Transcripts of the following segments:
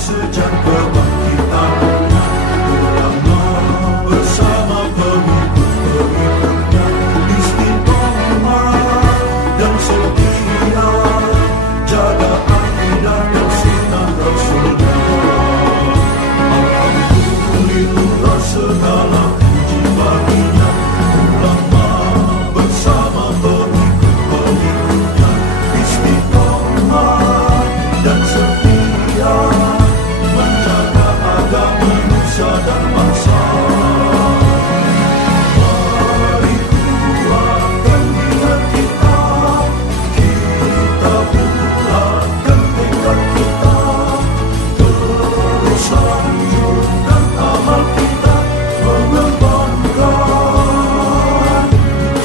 sejak kebangkitan ulama bersama pengikut-pengikutnya istiqomah dan setia jaga akidah dan sunnah Rasulullah. Alhamdulillah segala puji baginya ulama bersama pengikut-pengikutnya istiqomah dan setia menjaga agama nusa dan bangsa. Mari kuatkan niat kita, kita bulatkan tekad kita, terus lanjutkan amal kita, mengembangkan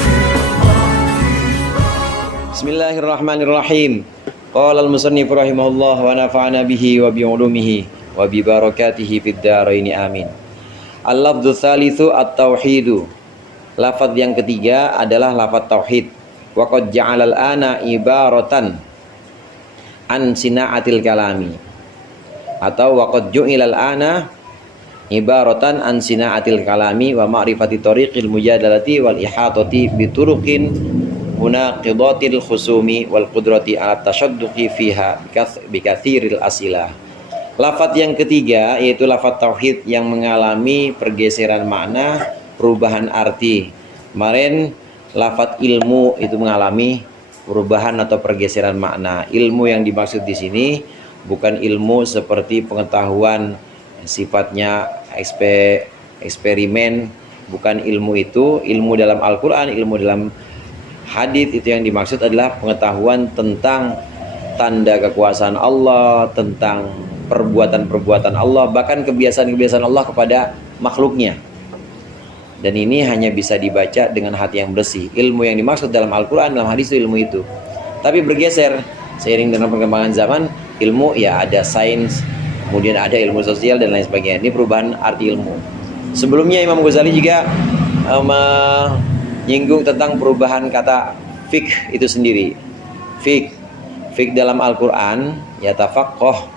hikmah kita. Bismillahirrahmanirrahim. Qala al-musannif rahimahullah wa nafa'ana bihi wa bi'ulumihi wa bi barakatihi fid dharain amin. Al-lafdzu tsalitsu at-tauhidu. Lafaz yang ketiga adalah lafaz tauhid. Wa qad ja'alal ana ibaratan an sina'atil kalami. Atau wa qad ju'ilal ana ibaratan an sina'atil kalami wa ma'rifati tariqil mujadalati wal ihatati bi turuqin munaqidatil khusumi wal qudrati ala tasyadduqi fiha bikathiril asilah. Lafaz yang ketiga yaitu lafaz tauhid yang mengalami pergeseran makna, perubahan arti. Kemarin lafaz ilmu itu mengalami perubahan atau pergeseran makna. Ilmu yang dimaksud di sini bukan ilmu seperti pengetahuan sifatnya eksperimen, bukan ilmu itu. Ilmu dalam Al-Qur'an, ilmu dalam hadits itu yang dimaksud adalah pengetahuan tentang tanda kekuasaan Allah, tentang perbuatan-perbuatan Allah, bahkan kebiasaan-kebiasaan Allah kepada makhluknya. Dan ini hanya bisa dibaca dengan hati yang bersih. Ilmu yang dimaksud dalam Al-Quran, dalam hadis itu ilmu itu. Tapi bergeser seiring dengan perkembangan zaman, ilmu ya ada sains, kemudian ada ilmu sosial dan lain sebagainya. Ini perubahan arti ilmu. Sebelumnya Imam Ghazali juga menyinggung tentang perubahan kata fiqh itu sendiri. Fiqh dalam Al-Quran ya tafaqquh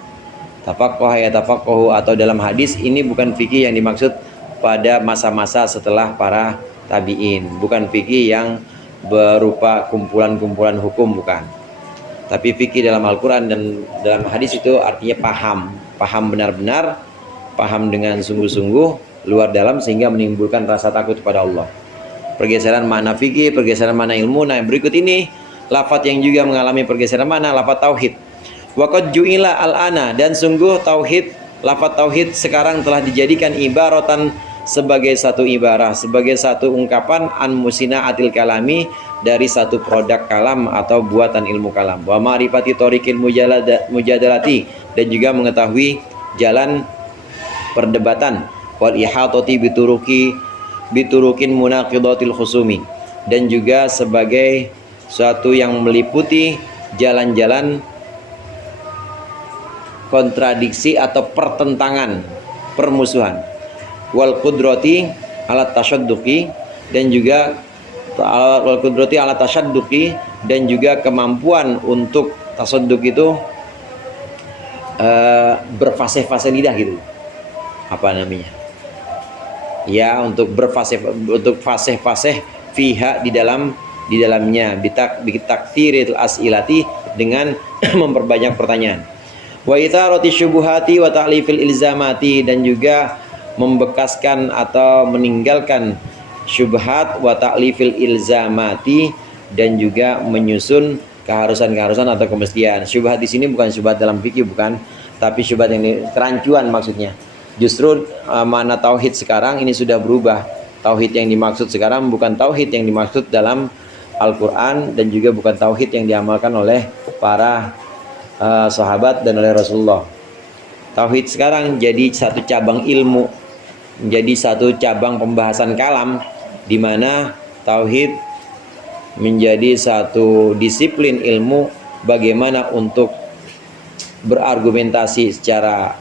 ya tafaqquhu, atau dalam hadis ini bukan fikih yang dimaksud pada masa-masa setelah para tabi'in, bukan fikih yang berupa kumpulan-kumpulan hukum, bukan. Tapi fikih dalam Al-Quran dan dalam hadis itu artinya paham benar-benar, paham dengan sungguh-sungguh, luar dalam, sehingga menimbulkan rasa takut kepada Allah. Pergeseran makna fikih, pergeseran makna ilmu. Nah, berikut ini lafaz yang juga mengalami pergeseran makna, lafaz tauhid. Wa qad ju'ila al-ana, dan sungguh tauhid, lafaz tauhid sekarang telah dijadikan ibaratan sebagai satu ibarah, sebagai satu ungkapan an musina'atil kalami, dari satu produk kalam atau buatan ilmu kalam. Wa ma'rifati tariqil mujadalati, dan juga mengetahui jalan perdebatan. Wal ihatati biturukin munaqidatil khusumi, dan juga sebagai suatu yang meliputi jalan-jalan kontradiksi atau pertentangan, permusuhan. Wal qudrati ala tasyadduqi, dan juga wal qudrati ala tasyadduqi, dan juga kemampuan untuk tasadduk itu berfasih-fasih lidah gitu. Apa namanya? Ya, untuk fasih-fasih fiha di dalamnya bitakthiril asilati, dengan memperbanyak pertanyaan. Wa itharati syubuhati wa ta'lifil ilzamati, dan juga membekaskan atau meninggalkan syubhat, wa ta'lifil ilzamati, dan juga menyusun keharusan-keharusan atau kemestian. Syubhat di sini bukan syubhat dalam fikih, bukan, tapi syubhat yang kerancuan maksudnya. Justru makna tauhid sekarang ini sudah berubah. Tauhid yang dimaksud sekarang bukan tauhid yang dimaksud dalam Al-Quran, dan juga bukan tauhid yang diamalkan oleh para sahabat dan oleh Rasulullah. Tauhid sekarang jadi satu cabang ilmu, menjadi satu cabang pembahasan kalam, di mana tauhid menjadi satu disiplin ilmu bagaimana untuk berargumentasi secara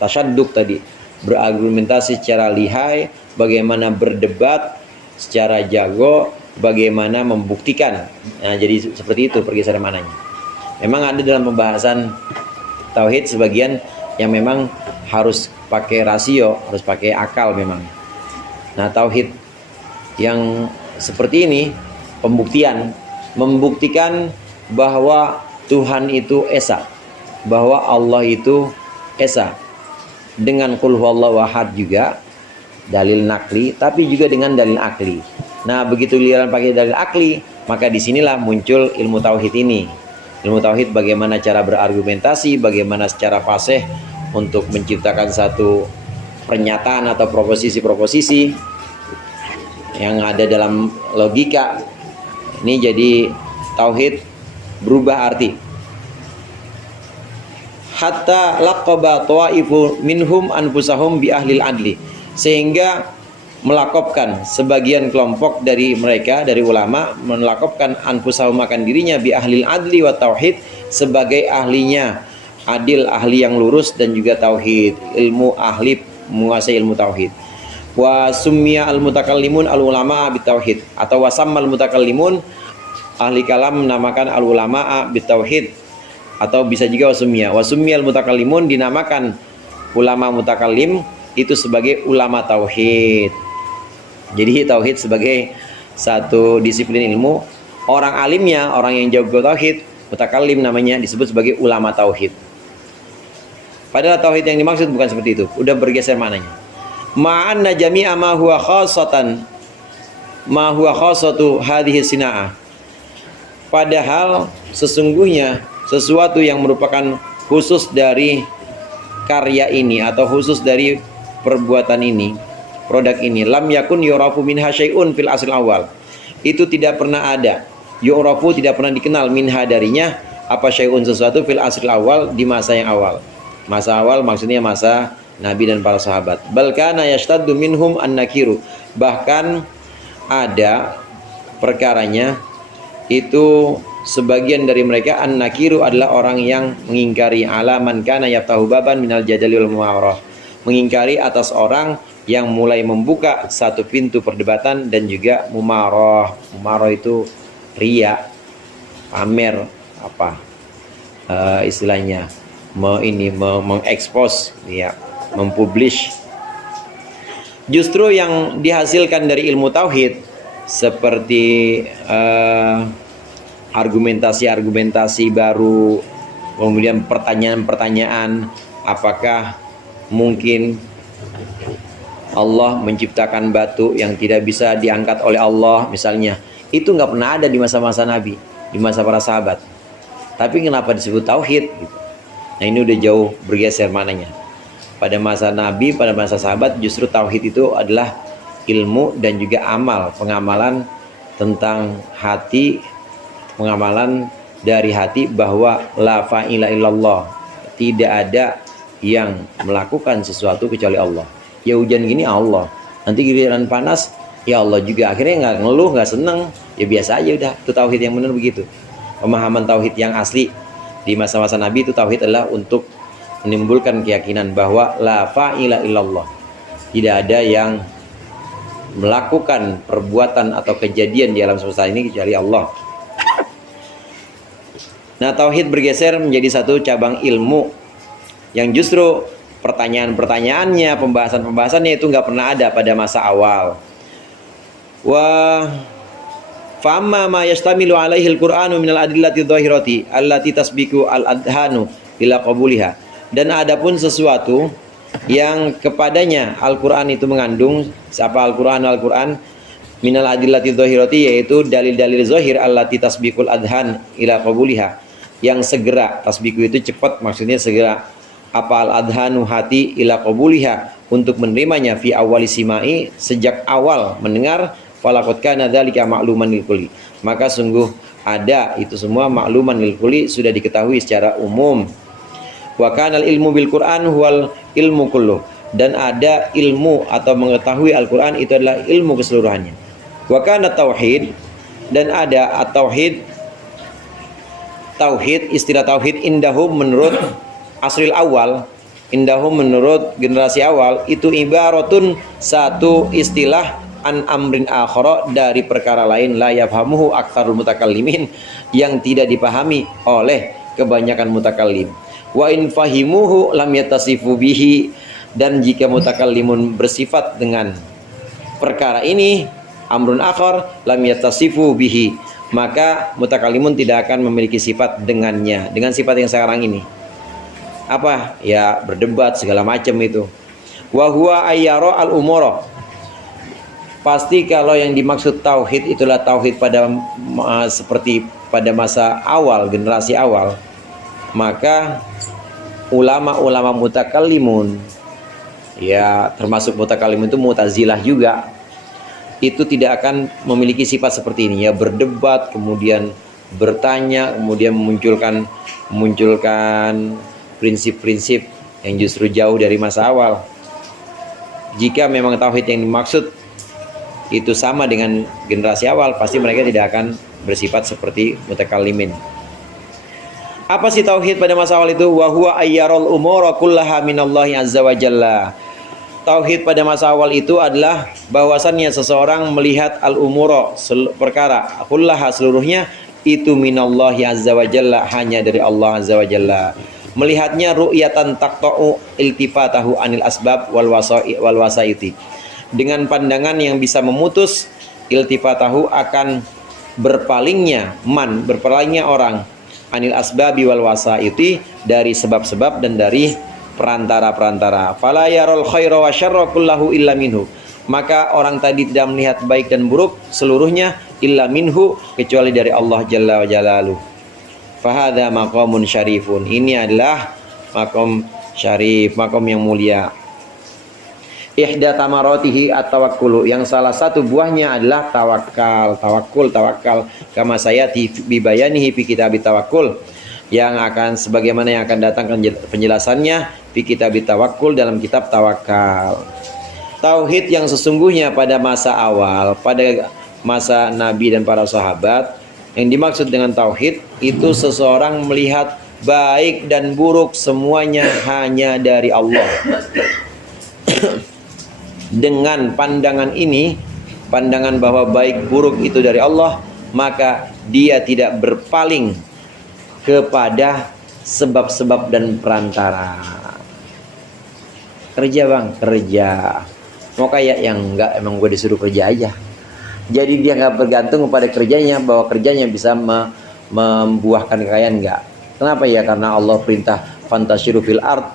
tasyadduq tadi, berargumentasi secara lihai, bagaimana berdebat secara jago, bagaimana membuktikan. Nah, jadi seperti itu pergeseran mananya. Memang ada dalam pembahasan tauhid sebagian yang memang harus pakai rasio, harus pakai akal memang. Nah, tauhid yang seperti ini membuktikan bahwa Tuhan itu esa, bahwa Allah itu esa, dengan qul huwallahu ahad juga dalil nakli, tapi juga dengan dalil akli. Nah, begitu giliran pakai dalil akli, maka disinilah muncul ilmu tauhid ini. Ilmu tauhid bagaimana cara berargumentasi, bagaimana secara fasih untuk menciptakan satu pernyataan atau proposisi-proposisi yang ada dalam logika. Ini jadi tauhid berubah arti. Hatta laqaba tawaifu minhum anfusahum bi ahlil adli, sehingga melakopkan sebagian kelompok dari mereka, dari ulama, melakopkan anfusahum akan dirinya bi ahlil adli wa tauhid, sebagai ahlinya adil, ahli yang lurus dan juga tauhid, ilmu ahli menguasai ilmu tauhid. Wa summiya al mutakallimun al ulama bi tauhid, atau wasammal mutakallimun, ahli kalam menamakan al ulama bi tauhid, atau bisa juga wasummiya al mutakallimun, dinamakan ulama mutakallim itu sebagai ulama tauhid. Jadi tauhid sebagai satu disiplin ilmu, orang alimnya, orang yang jago tauhid, mutakallim namanya, disebut sebagai ulama tauhid. Padahal tauhid yang dimaksud bukan seperti itu, udah bergeser maknanya. Ma'anna jami'a ma huwa khassatu hadhihi sina'ah. Padahal sesungguhnya sesuatu yang merupakan khusus dari karya ini atau khusus dari perbuatan ini, produk ini, lam yakun yurafu minha syai'un fil asl awal, itu tidak pernah ada, yurafu tidak pernah dikenal, minha darinya, apa syai'un sesuatu, fil asl awal, di masa yang awal. Masa awal maksudnya masa Nabi dan para sahabat. Bal kana yashtaddu minhum an-nakiru, bahkan ada perkaranya itu sebagian dari mereka an-nakiru adalah orang yang mengingkari ala man kana yaftahu baban minal jadali wal mu'arah, mengingkari atas orang yang mulai membuka satu pintu perdebatan dan juga mumarah. Mumarah itu ria, pamer, apa istilahnya, mengekspos, ya, mempublish. Justru yang dihasilkan dari ilmu tauhid seperti argumentasi-argumentasi baru, kemudian pertanyaan-pertanyaan, apakah mungkin Allah menciptakan batu yang tidak bisa diangkat oleh Allah misalnya, itu nggak pernah ada di masa-masa Nabi, di masa para sahabat. Tapi kenapa disebut tauhid gitu? Nah, ini udah jauh bergeser maknanya. Pada masa Nabi, pada masa sahabat, justru tauhid itu adalah ilmu dan juga amal, pengamalan tentang hati, pengamalan dari hati bahwa la fa'ila illallah, tidak ada yang melakukan sesuatu kecuali Allah. Ya hujan gini Allah, nanti giliran panas ya Allah juga, akhirnya nggak ngeluh, nggak seneng, ya biasa aja udah. Itu tauhid yang benar begitu. Pemahaman tauhid yang asli di masa-masa Nabi itu tauhid adalah untuk menimbulkan keyakinan bahwa la fa'ila illallah, tidak ada yang melakukan perbuatan atau kejadian di alam semesta ini kecuali Allah. Nah, tauhid bergeser menjadi satu cabang ilmu yang justru pertanyaan-pertanyaannya, pembahasan-pembahasannya itu nggak pernah ada pada masa awal. Wa famma ma yastamilu alaihi al-Qur'anu minal adillati dhahirati allati tasbiqu al-adhanu ila qabuliha. Dan adapun sesuatu yang kepadanya Al-Qur'an itu mengandung, siapa Al-Qur'an minal adillati dhahirati, yaitu dalil-dalil zahir allati tasbiqul adhan ila qabuliha, yang segera, tasbiqu itu cepat, maksudnya segera, apa al-adhanu hati ila qabuliha, untuk menerimanya, fi awali simai, sejak awal mendengar, falaqad kana dzalika ma'luman lil kulli, maka sungguh ada itu semua ma'luman lil kulli, sudah diketahui secara umum. Wa kana ilmu bil Qur'an huwal ilmu kulluh, dan ada ilmu atau mengetahui Al-Qur'an itu adalah ilmu keseluruhannya. Wa kana tauhid, dan ada at-tauhid, tauhid, istilah tauhid indahum menurut asril awal, indahum menurut generasi awal, itu ibaratun, satu istilah, an amrin akhara, dari perkara lain, la yafhamuhu aktsarul mutakallimin, yang tidak dipahami oleh kebanyakan mutakallim. Wa in fahimuhu lam yatasifu bihi, dan jika mutakallimun bersifat dengan perkara ini, amrun akhar lam yatasifu bihi, maka mutakallimun tidak akan memiliki sifat dengannya, dengan sifat yang sekarang ini. Apa? Ya berdebat segala macam itu. Wa huwa ayyara al-umura, pasti kalau yang dimaksud tauhid itulah tauhid pada seperti pada masa awal, generasi awal, maka ulama-ulama mutakallimun, ya termasuk mutakallimun itu Mu'tazilah juga, itu tidak akan memiliki sifat seperti ini, ya berdebat, kemudian bertanya, kemudian memunculkan prinsip-prinsip yang justru jauh dari masa awal. Jika memang tauhid yang dimaksud itu sama dengan generasi awal, pasti mereka tidak akan bersifat seperti mutakallimin. Apa sih tauhid pada masa awal itu? Wa huwa ayyarul umura kullaha minallahi azza wa jalla. Tauhid pada masa awal itu adalah bahwasannya seseorang melihat al-umura, perkara, kullaha seluruhnya itu minallahi azza wa jalla, hanya dari Allah azza wa jalla. Melihatnya ru'yatan taqta'u iltifatahu anil asbab wal wasaiti, dengan pandangan yang bisa memutus iltifatahu, akan berpalingnya orang anil asbabi wal wasaiti, dari sebab-sebab dan dari perantara-perantara. Fala yarul khaira wa syarra kullahu illa minhu, maka orang tadi tidak melihat baik dan buruk seluruhnya illa minhu, kecuali dari Allah jalla wa jalaluh. Fahadha maqamun syarifun, ini adalah maqam syarif, maqam yang mulia. Ihda tamaratihi at-tawakkulu, yang salah satu buahnya adalah tawakal, tawakal. Kama sayati bibayanihi fi kitab tawakkul, yang akan sebagaimana yang akan datang penjelasannya fi kitab tawakkul, dalam kitab tawakal. Tauhid yang sesungguhnya pada masa awal, pada masa Nabi dan para sahabat, yang dimaksud dengan tauhid itu seseorang melihat baik dan buruk semuanya hanya dari Allah. Dengan pandangan ini, pandangan bahwa baik buruk itu dari Allah, maka dia tidak berpaling kepada sebab-sebab dan perantara. Kerja bang, kerja. Mau kayak yang enggak, emang gue disuruh kerja aja. Jadi dia nggak bergantung kepada kerjanya, bahwa kerjanya bisa membuahkan kekayaan, enggak. Kenapa ya? Karena Allah perintah fantasyiru fil ard,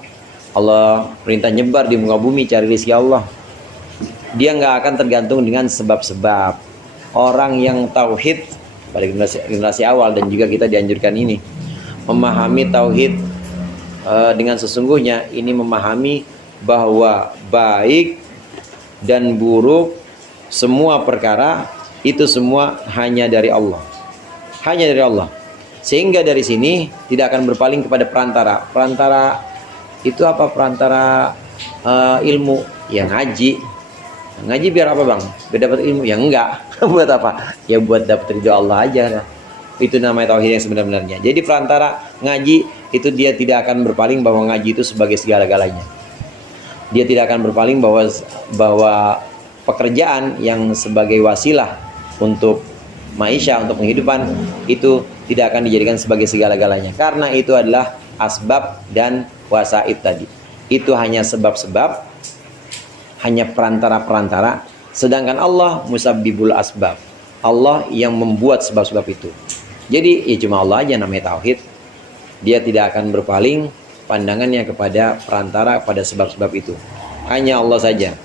Allah perintah nyebar di muka bumi cari rezeki Allah. Dia nggak akan tergantung dengan sebab-sebab. Orang yang tauhid pada generasi awal, dan juga kita dianjurkan ini, memahami tauhid dengan sesungguhnya, ini memahami bahwa baik dan buruk semua perkara itu semua hanya dari Allah, hanya dari Allah. Sehingga dari sini tidak akan berpaling kepada perantara. Perantara itu apa? Perantara ilmu, yang ngaji biar apa bang? Biar dapat ilmu? Ya enggak. Buat apa? Ya buat dapat ridho Allah aja. Itu namanya tauhid yang sebenarnya. Jadi perantara ngaji itu dia tidak akan berpaling bahwa ngaji itu sebagai segala-galanya. Dia tidak akan berpaling bahwa pekerjaan yang sebagai wasilah untuk maisha, untuk penghidupan, itu tidak akan dijadikan sebagai segala-galanya. Karena itu adalah asbab dan wasaid tadi. Itu hanya sebab-sebab, hanya perantara-perantara. Sedangkan Allah musabbibul asbab, Allah yang membuat sebab-sebab itu. Jadi ya cuma Allah aja namanya tauhid. Dia tidak akan berpaling pandangannya kepada perantara, pada sebab-sebab itu. Hanya Allah saja.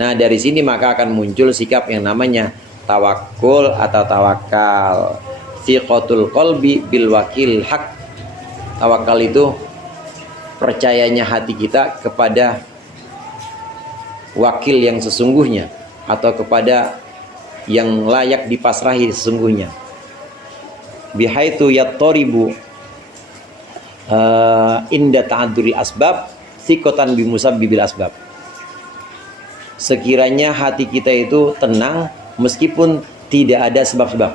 Nah dari sini maka akan muncul sikap yang namanya tawakkul atau tawakal. Thiqatul qalbi bil wakil haq. Tawakal itu percayanya hati kita kepada wakil yang sesungguhnya, atau kepada yang layak dipasrahi sesungguhnya. Bihaitu yattaribu inda ta'adzuri asbab thiqatan bimusabbibil asbab. Sekiranya hati kita itu tenang meskipun tidak ada sebab-sebab,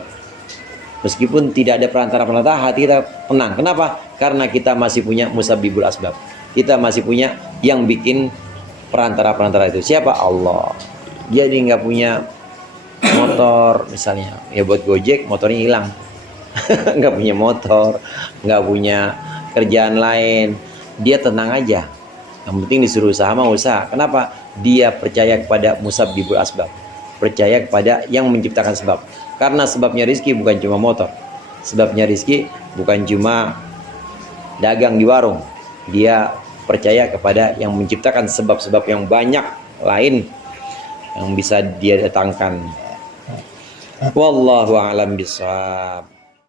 meskipun tidak ada perantara-perantara, hati kita tenang. Kenapa? Karena kita masih punya musabbibul asbab. Kita masih punya yang bikin perantara-perantara itu. Siapa? Allah. Dia nggak punya motor misalnya, ya buat Gojek motornya hilang. Nggak punya motor, nggak punya kerjaan lain, dia tenang aja. Yang penting disuruh usaha mah usaha. Kenapa? Dia percaya kepada musabbibul asbab, percaya kepada yang menciptakan sebab. Karena sebabnya rizki bukan cuma motor, sebabnya rizki bukan cuma dagang di warung. Dia percaya kepada yang menciptakan sebab-sebab yang banyak lain yang bisa dia datangkan. Wallahu a'lam bishawab.